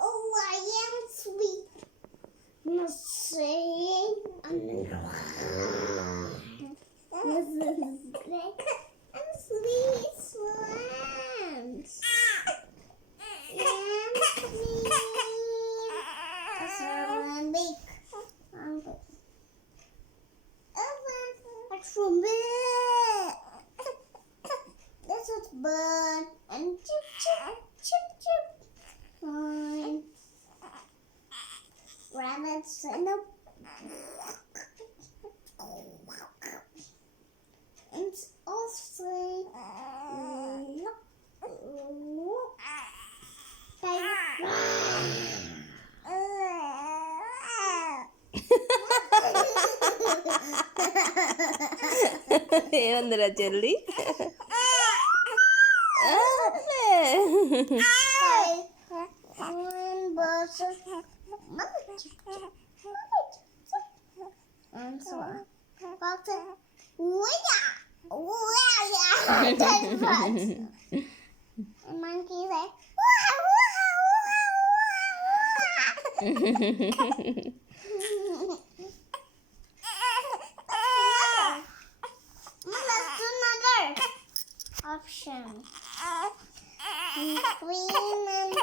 Oh, I am sweet. I'm saying this is great. I'm sweet slams. I'm sweet. That's one big. That's from big. This is bird and chip chip chip chip. Fine. Rabbits and a and also ఏమందిరా చెల్లి and so on. And monkey say, let's do another option. Green and